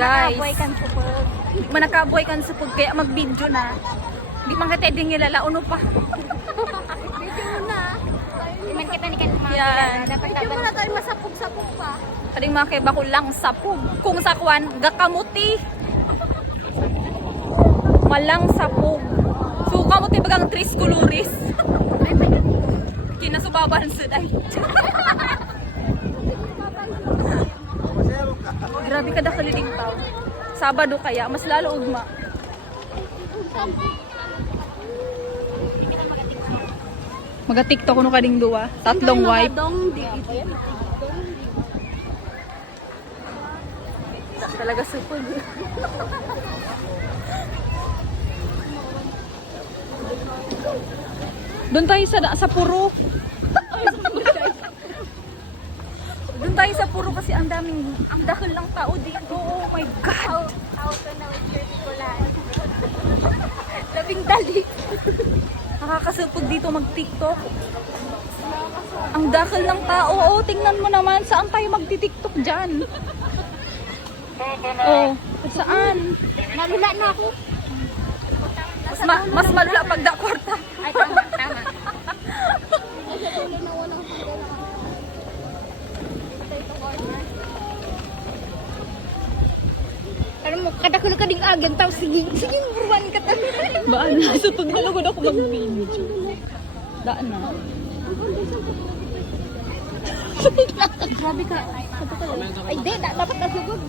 Guys. Manakabuhay kan supog. Manakabuhay kan sa pag kaya mag-video na. Di man kita din nilala uno pa. Video na. Iman kita ni kan mga Yan. kilala. Dapat video mo na tayo masapog-sapog pa. Kading mga kay bako lang sapog. Kung sakwan gakamuti. Malang sapog. So kamuti bagang tris kuluris. Kinasubaban suday. Grabe kada kaliling tao. Sabado kaya mas lalo ugma. Maga-TikTok kuno kading duwa, tatlong wipe. Talaga super. Doon tayo sa puro. Doon tayo sa puro kasi ang dahil lang tao dito. Oh my God! How to know it's circular. Labing dali. Nakakasupog dito mag-TikTok. Ang dahil lang tao. Oh, tingnan mo naman. Saan tayo magti-TikTok dyan? Oh, saan? Nalula na ako. Mas malula pag da kwarta. Ay, tama, tama. Alam mo, kada ko na kading agan, tapos sige, buruan ka tayo. Baan na? So, pag nalugod ako mag-video. Daan na. Grabe ka. Ay, di, dapat nasugod.